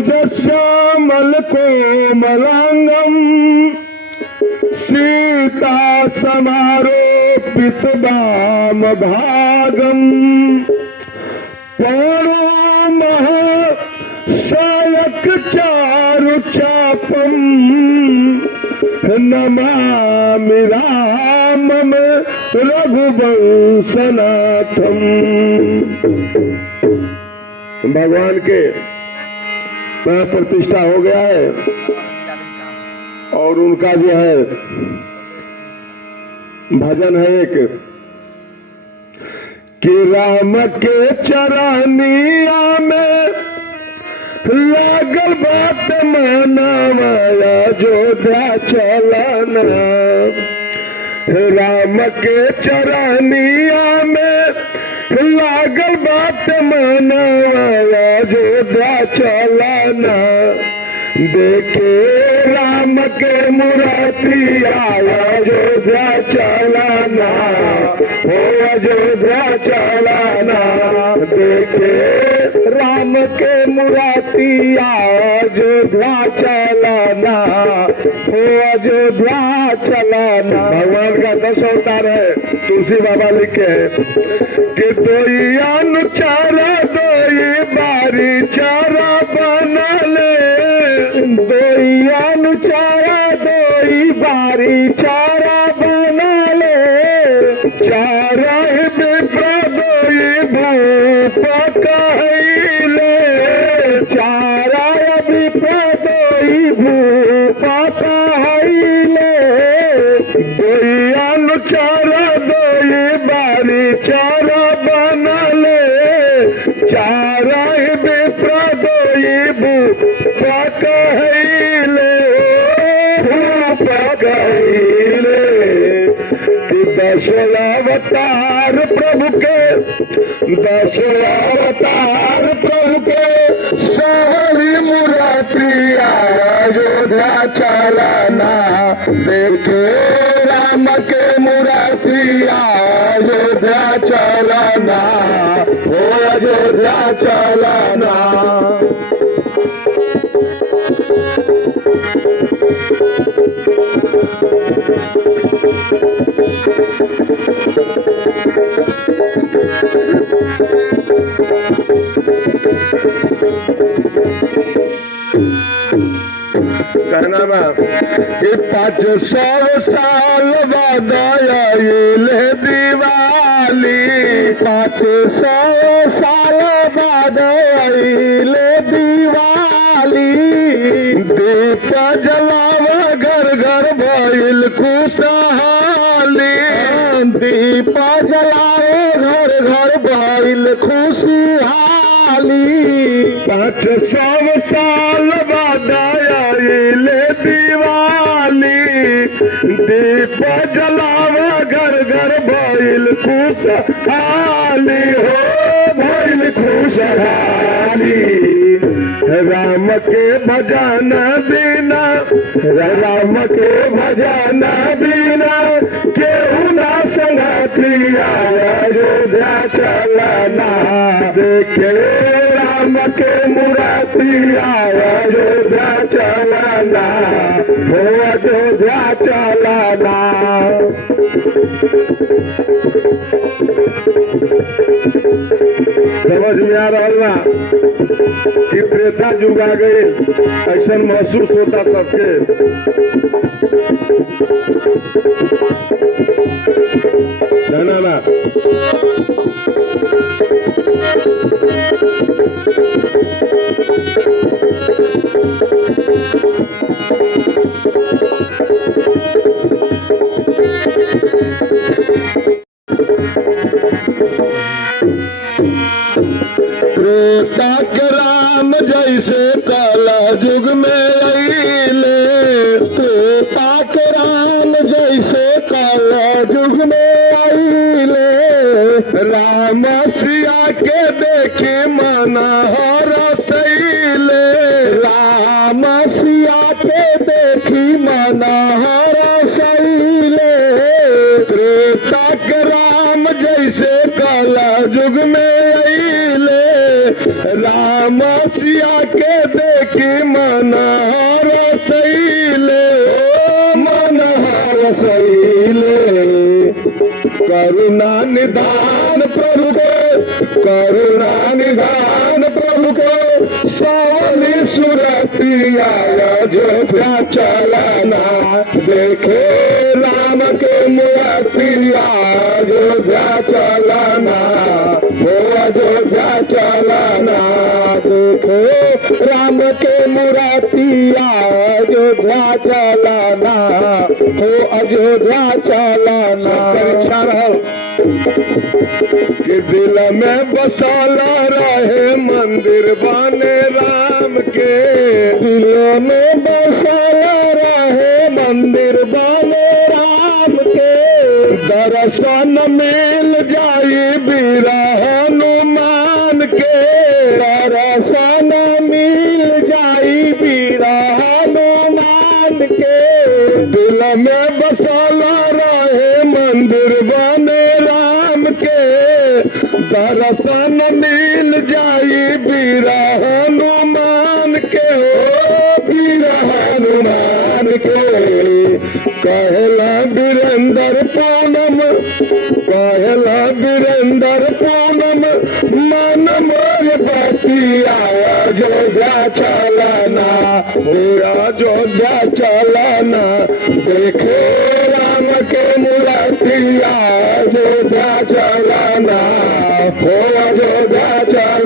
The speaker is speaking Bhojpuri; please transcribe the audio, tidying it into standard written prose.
श्यामल कोमलांगम सीता समारोपित वाम भागम पाणो महासायक चारु चापम नमामि रामम रघुवंशनाथम। भगवान के प्रतिष्ठा हो गया है और उनका जो है भजन है एक कि राम के चरनिया में लागल बात मानवा अयोध्या चलना। राम के चरनिया में लागल बात मानवा अयोध्या चलना। देखे राम के मूर्तिया अयोध्या चलना हो अयोध्या चलना। देखे राम के मूर्तिया अयोध्या चलना हो अयोध्या चलना। भगवान का 10 अवतार है। तुलसी बाबा लिखे कि दोई अनुचारा दोई बारी चारा बना ले। दोई अनुचारा दोई बारी चारा बना ले। चारा विप्र दोई भूप कहले। चारा विप्र दोई भूप कहले। दोई अनुचारा दोई बारी चारा बना ले। चारा विप्र दोई भूप कहले। भूप कहले कि 10 अवतार प्रभु के 10 अवतार प्रभु के सारी मूर्तिया अयोध्या चलना। देखे राम के मूर्तिया अयोध्या चलना हो अयोध्या चलना। कहना बा कि 500 साल बाद आइले दिवाली। 500 साल बाद आइले दिवाली। दीप जलावा घर घर भइल खुशहाली। दीप जलावे घर घर भइल खुशहाली। 500 साल बाद आइले दिवाली। दीप जलावा घर घर भइल खुशहाली हो भइल खुशहाली। राम के भजन बिना राम के भजन बिना केहू ना संगतिया अयोध्या चलना। देखे राम के मूर्तिया अयोध्या चलना हो अयोध्या चलना। समझ में आ रहा ना कि त्रेता युग आ गई। ऐसा महसूस होता सबके। ना ना त्रेता के राम जैसे काला युग में अइले। त्रेता के राम जैसे काला युग में अइले। राम सिया के देखे मना रसैले। राम सिया के देखी मना रसैले। त्रेता के राम जैसे काला युग में अइले। राम सिया के देखी मनहार सैले, मनहार सैले। करुणा निधान प्रभु के, करुणा निधान प्रभु के, सावली सुरतिया अयोध्या चलना, देखे राम के मूर्तिया अयोध्या चलना, हो अयोध्या चलना, देखो राम के मूर्तिया अयोध्या चलना, हो अयोध्या चलना। कि दिल में बसाला रहे मंदिर बने राम के, दिल में बसाला रहे मंदिर बने राम के, दर्शन मिल जाई वीर हनुमान के, दर्शन मिल जाई वीर हनुमान के, दिल में बसाला रहे मंदिर बने राम के, दर्शन मिल जाई वीर हनुमान के, हो वीर हनुमान के। कहला वीरेंद्र पूनम, कहला वीरेंद्र पूनम, मन मोर बतिया अयोध्या चलना, अयोध्या चलना, देखे राम के मूर्तिया अयोध्या चलना, हो अयोध्या चलना।